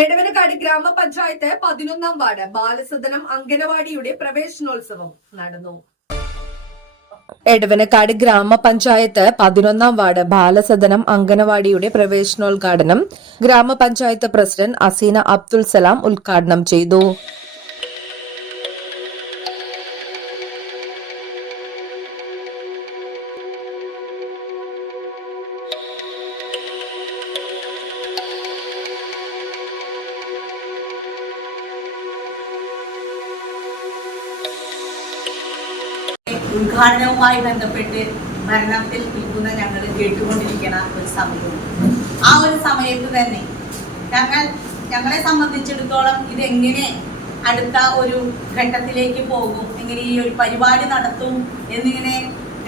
എടവനക്കാട് ഗ്രാമപഞ്ചായത്ത് പതിനൊന്നാം വാർഡ് ബാലസദനം അംഗനവാടിയുടെ പ്രവേശനോത്സവം നടന്നു. എടവനക്കാട് ഗ്രാമപഞ്ചായത്ത് പതിനൊന്നാം വാർഡ് ബാലസദനം അംഗനവാടിയുടെ പ്രവേശനോദ്ഘാടനം ഗ്രാമപഞ്ചായത്ത് പ്രസിഡന്റ് അസീന അബ്ദുൽ സലാം ഉദ്ഘാടനം ചെയ്തു. ഉദ്ഘാടനവുമായി ബന്ധപ്പെട്ട് ഭരണത്തിൽ നിൽക്കുന്ന ഞങ്ങൾ കേട്ടുകൊണ്ടിരിക്കുന്ന ഒരു സമയം. ആ ഒരു സമയത്ത് തന്നെ ഞങ്ങൾ ഞങ്ങളെ സംബന്ധിച്ചിടത്തോളം ഇതെങ്ങനെ അടുത്ത ഒരു ഘട്ടത്തിലേക്ക് പോകും എങ്ങനെ ഈ ഒരു പരിപാടി നടത്തും എന്നിങ്ങനെ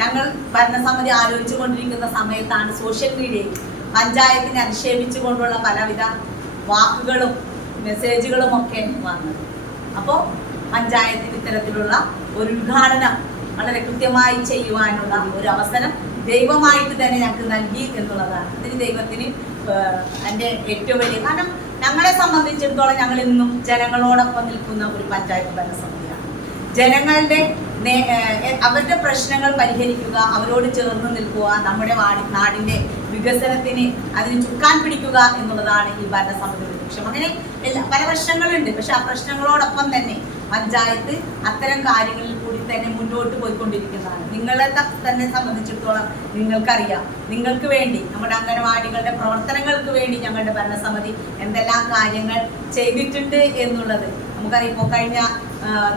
ഞങ്ങൾ ഭരണസമിതി ആലോചിച്ചു കൊണ്ടിരിക്കുന്ന സമയത്താണ് സോഷ്യൽ മീഡിയയിൽ പഞ്ചായത്തിനെ അധിക്ഷേപിച്ചുകൊണ്ടുള്ള പലവിധ വാക്കുകളും മെസ്സേജുകളും ഒക്കെ വന്നത്. അപ്പോൾ പഞ്ചായത്തിന് ഇത്തരത്തിലുള്ള ഒരു ഉദ്ഘാടനം വളരെ കൃത്യമായി ചെയ്യുവാനുള്ള ഒരു അവസരം ദൈവമായിട്ട് തന്നെ ഞങ്ങൾക്ക് നൽകി എന്നുള്ളതാണ്. അതിന് ദൈവത്തിന് എന്റെ ഏറ്റവും വലിയ കാരണം ഞങ്ങളെ സംബന്ധിച്ചിടത്തോളം ഞങ്ങൾ ഇന്നും ജനങ്ങളോടൊപ്പം നിൽക്കുന്ന ഒരു പഞ്ചായത്ത് ഭരണസമിതിയാണ് ജനങ്ങളുടെ അവരുടെ പ്രശ്നങ്ങൾ പരിഹരിക്കുക അവരോട് ചേർന്ന് നിൽക്കുക നമ്മുടെ വാടി നാടിന്റെ വികസനത്തിന് അതിന് ചുക്കാൻ പിടിക്കുക എന്നുള്ളതാണ് ഈ ഭരണസമിതിയുടെ ലക്ഷ്യം. അങ്ങനെ എല്ലാ പല പ്രശ്നങ്ങളുണ്ട്. പക്ഷെ ആ പ്രശ്നങ്ങളോടൊപ്പം തന്നെ പഞ്ചായത്ത് അത്തരം കാര്യങ്ങളിൽ കൂടി തന്നെ മുന്നോട്ട് പോയിക്കൊണ്ടിരിക്കുന്നതാണ്. നിങ്ങളെ തന്നെ സംബന്ധിച്ചിടത്തോളം നിങ്ങൾക്കറിയാം. നിങ്ങൾക്ക് വേണ്ടി നമ്മുടെ അംഗനവാടികളുടെ പ്രവർത്തനങ്ങൾക്ക് വേണ്ടി ഞങ്ങളുടെ ഭരണസമിതി എന്തെല്ലാം കാര്യങ്ങൾ ചെയ്തിട്ടുണ്ട് എന്നുള്ളത് നമുക്കറിയാം. കഴിഞ്ഞ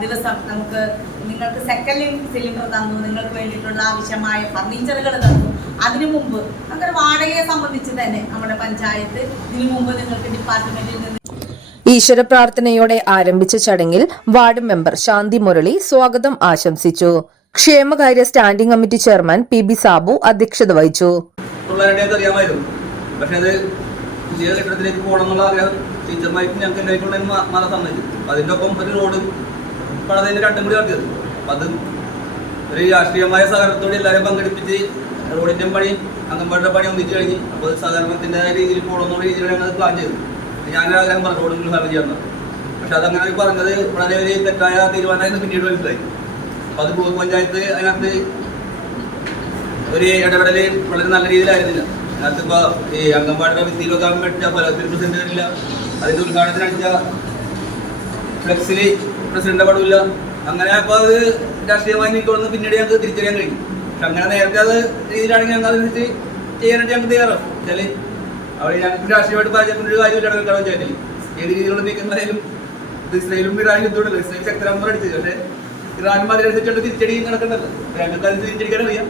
ദിവസം നമുക്ക് നിങ്ങൾക്ക് സെക്കൻഡ് സിലിണ്ടർ തന്നു നിങ്ങൾക്ക് വേണ്ടിയിട്ടുള്ള ആവശ്യമായ ഫർണിച്ചറുകൾ തന്നു. അതിനു മുമ്പ് അങ്ങനെ വാടകയെ സംബന്ധിച്ച് തന്നെ നമ്മുടെ പഞ്ചായത്ത് ഇതിനു മുമ്പ് നിങ്ങൾക്ക് ഡിപ്പാർട്ട്മെന്റിൽ നിന്ന് ഈശ്വര പ്രാർത്ഥനയോടെ ആരംഭിച്ച ചടങ്ങിൽ വാർഡ് മെമ്പർ ശാന്തി മുരളി സ്വാഗതം ആശംസിച്ചു. ക്ഷേമകാര്യ standing committee chairman P B Sabu അധ്യക്ഷത വഹിച്ചു. ഒരു ഒരു രാഷ്ട്രീയമായ സഹകരണത്തോടെ എല്ലാവരും പങ്കെടുപ്പിച്ച് റോഡിന്റെ പണി അംഗൻവാടിയുടെ പണി ഒന്നിച്ച് കഴിഞ്ഞ് അപ്പോൾ സഹകരണത്തിന്റെതായ രീതിയിൽ പോകണമെന്നുള്ള രീതിയിലാണ് ഞങ്ങൾ പ്ലാൻ ചെയ്തത്. ഞാനൊരു ആഗ്രഹം പറഞ്ഞു കൊടുക്കുന്ന ഹർജി എന്ന് പക്ഷെ അതങ്ങനെ പറഞ്ഞത് വളരെ വലിയ തെറ്റായ തീരുമാനമായിരുന്നു പിന്നീട് മനസ്സിലായി. അപ്പോൾ അത് ബ്ലോക്ക് പഞ്ചായത്ത് അതിനകത്ത് ഒരു ഇടപെടൽ വളരെ നല്ല രീതിയിലായിരുന്നില്ല. അതിനകത്ത് ഇപ്പൊ ഈ അംഗൻവാടിയുടെ വെക്കാൻ പറ്റിയ ഫലത്തിൽ പ്രസിഡന്റ് വരില്ല. അതിന്റെ ഉദ്ഘാടനത്തിന് അടിച്ച ഫ്ലെക്സിൽ പ്രസിഡന്റ് പടവില്ല അങ്ങനെ അപ്പൊ അത് രാഷ്ട്രീയമായി നിൽക്കണമെന്ന് പിന്നീട് ഞങ്ങൾക്ക് തിരിച്ചറിയാൻ കഴിഞ്ഞു. പക്ഷെ അങ്ങനെ നേരത്തെ അത് രീതിയിലാണെങ്കിൽ ഞങ്ങൾ അതിനനുസരിച്ച് ചെയ്യാനായിട്ട് ഞങ്ങൾക്ക് തയ്യാറാവും അവിടെ ഞങ്ങൾക്ക് രാഷ്ട്രീയമായിട്ട് പാചകത്തിന്റെ ഒരു കാര്യമില്ല ഇടവെക്കാൻ പഞ്ചായത്തിൽ ഏത് രീതിയിലുള്ള നീക്കങ്ങളായാലും ഇസ്രയേലും ഇറാനും യുദ്ധമുണ്ടല്ലോ ഇസ്രായേൽ ശക്തരാമെന്ന് അടിച്ചത് പക്ഷേ ഇറാനും അതിനനുസരിച്ചുള്ള തിരിച്ചടി നടക്കേണ്ടത് ഞങ്ങൾക്ക് അതിന് തിരിച്ചടിക്കാൻ അറിയാം.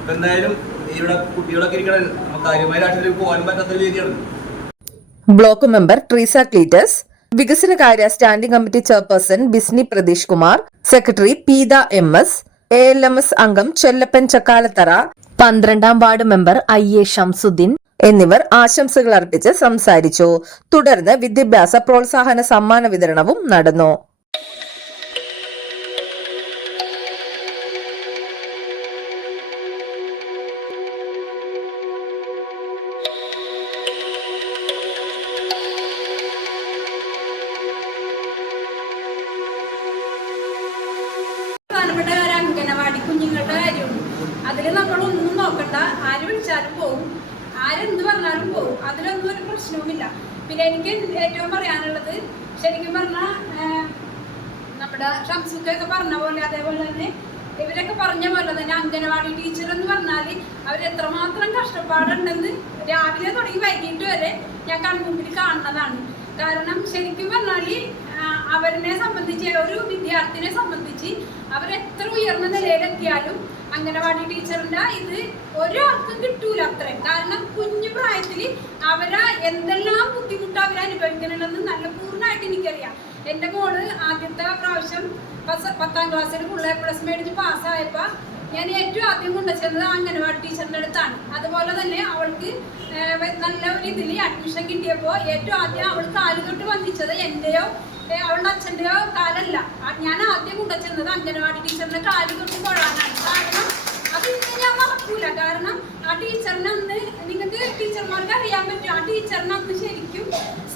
അപ്പൊ എന്തായാലും ഇവിടെ കുട്ടികളൊക്കെ ഇരിക്കണം. കാര്യമായ രാഷ്ട്രീയത്തിലേക്ക് പോകാനും പറ്റാത്ത രീതിയാണ് ബ്ലോക്ക് മെമ്പർ ട്രീസ ക്ലീറ്റസ് വികസന കാര്യ standing committee chairperson Bisni Pratheesh Kumar secretary Peetha M S A L M S അംഗം ചെല്ലപ്പൻ ചക്കാലത്തറ പന്ത്രണ്ടാം ward member I A Shamsuddin എന്നിവർ ആശംസകൾ അർപ്പിച്ച് സംസാരിച്ചു. തുടർന്ന് വിദ്യാഭ്യാസ പ്രോത്സാഹന സമ്മാന വിതരണവും നടന്നു. ആരെന്ത് പറഞ്ഞാലും പോകും അതിലൊന്നും ഒരു പ്രശ്നവുമില്ല. പിന്നെ എനിക്ക് ഏറ്റവും പറയാനുള്ളത് ശരിക്കും പറഞ്ഞാൽ നമ്മുടെ ഷംസുക്കൊക്കെ പറഞ്ഞ പോലെ അതേപോലെ തന്നെ ഇവരൊക്കെ പറഞ്ഞ പോലെ തന്നെ അംഗനവാടി ടീച്ചർ എന്ന് പറഞ്ഞാൽ അവർ എത്രമാത്രം കഷ്ടപ്പാടുണ്ടെന്ന് രാവിലെ തുടങ്ങി വൈകിട്ട് വരെ ഞാൻ കൺമുമ്പിൽ കാണുന്നതാണ്. കാരണം ശരിക്കും പറഞ്ഞാൽ അവരെ സംബന്ധിച്ച് ഒരു വിദ്യാർത്ഥിനെ സംബന്ധിച്ച് അവരെത്ര ഉയർന്ന നിലയിലെത്തിയാലും അംഗനവാടി ടീച്ചറിന്റെ ഇത് ഒരാൾക്കും കിട്ടൂല അത്ര. കാരണം കുഞ്ഞു പ്രായത്തിൽ അവരാ എന്തെല്ലാം ബുദ്ധിമുട്ട് അവർ അനുഭവിക്കണമെന്ന് നല്ല പൂർണമായിട്ട് എനിക്കറിയാം. എന്റെ മോൾ ആദ്യത്തെ പ്രാവശ്യം പത്താം ക്ലാസ്സിൽ ഫുൾ എ പ്ലസ് മേടിച്ച് പാസ്സായപ്പോൾ ഞാൻ ഏറ്റവും ആദ്യം കൊണ്ടുവച്ചത് അംഗനവാടി ടീച്ചറിന്റെ അടുത്താണ്. അതുപോലെ തന്നെ അവൾക്ക് നല്ല ഒരു ഇതിൽ അഡ്മിഷൻ കിട്ടിയപ്പോൾ ഏറ്റവും ആദ്യം അവൾ കാലുതൊട്ട് വന്നിച്ചത് എന്റെയോ അവളുടെ അച്ഛന്റെ കാലല്ല. ഞാൻ ആദ്യം കൊണ്ടുവച്ചത് അംഗനവാടി ടീച്ചറിന്റെ കാലി തൊട്ട് കൊള്ളാനാണ് കാരണം അത് ഇന്ന് ഞാൻ മറക്കൂല. കാരണം ആ ടീച്ചറിന് അന്ന് നിങ്ങൾക്ക് ടീച്ചർമാർക്ക് അറിയാൻ പറ്റും. ആ ടീച്ചറിന് അന്ന് ശരിക്കും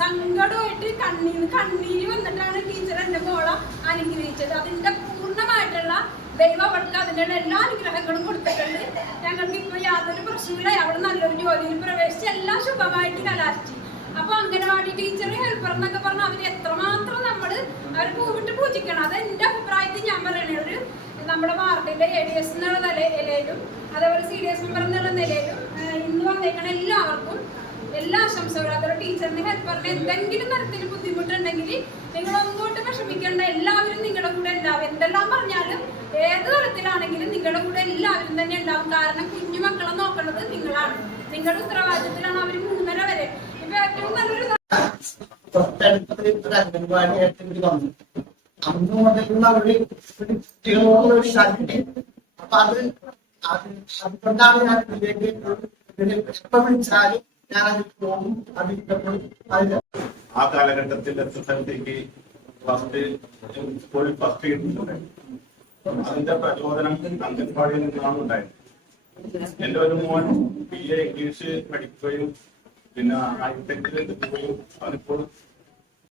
സങ്കടമായിട്ട് കണ്ണീര് കണ്ണീര് വന്നിട്ടാണ് ടീച്ചർ എന്റെ മോളെ അനുഗ്രഹിച്ചത്. അതിന്റെ പൂർണമായിട്ടുള്ള ദൈവം അവൾക്ക് അതിന്റെ എല്ലാ അനുഗ്രഹങ്ങളും കൊടുത്തിട്ടുണ്ട്. ഞങ്ങൾക്ക് ഇപ്പൊ യാതൊരു പ്രശ്നമില്ല അവൾ നല്ലൊരു ജോലിയിൽ പ്രവേശിച്ച് എല്ലാം ശുഭമായിട്ട് കലാശിച്ചു. അപ്പൊ അംഗനവാടി ടീച്ചർ ഹെൽപ്പർ എന്നൊക്കെ പറഞ്ഞാൽ അവർ എത്രമാത്രം നമ്മൾ അവർ പൂവിട്ട് പൂജിക്കണം. അത് എന്റെ അഭിപ്രായത്തിൽ ഞാൻ പറയണേ ഒരു നമ്മുടെ വാർഡിന്റെ എ ഡി എസ് എന്നുള്ള നില- നിലയിലും അതേപോലെ സി ഡി എസ് മെമ്പർ എന്നുള്ള നിലയിലും ഇന്ന് വന്നേക്കണ എല്ലാവർക്കും എല്ലാ ആശംസകളും. അതുപോലെ ടീച്ചറിന് ഹെൽപ്പറിന് എന്തെങ്കിലും തരത്തിൽ ബുദ്ധിമുട്ടുണ്ടെങ്കിൽ നിങ്ങൾ ഒന്നുകൊണ്ട് വിഷമിക്കേണ്ട. എല്ലാവരും നിങ്ങളുടെ കൂടെ ഉണ്ടാവും. എന്തെല്ലാം പറഞ്ഞാലും ഏത് തരത്തിലാണെങ്കിലും നിങ്ങളുടെ കൂടെ എല്ലാവരും തന്നെ ഉണ്ടാവും. കാരണം കുഞ്ഞുമക്കളെ നോക്കുന്നത് നിങ്ങളാണ്. നിങ്ങളുടെ ഉത്തരവാദിത്തത്തിലാണ് അവർ മൂന്നര വരെ ഇപ്പൊ ഏറ്റവും നല്ലൊരു ഒരു ആ കാലഘട്ടത്തിൽ എത്ര സ്ഥലത്തേക്ക് ഫസ്റ്റ് സ്കൂളിൽ ഫസ്റ്റ് കിട്ടുന്നുണ്ടായിരുന്നു അതിന്റെ പ്രചോദനം അംഗൻവാടിയിൽ നിന്നാണ് ഉണ്ടായത്. എന്റെ ഒരു മോൻ ബി എ ഇംഗ്ലീഷ് പഠിക്കുകയും പിന്നെ പോവുകയും അവനിപ്പോൾ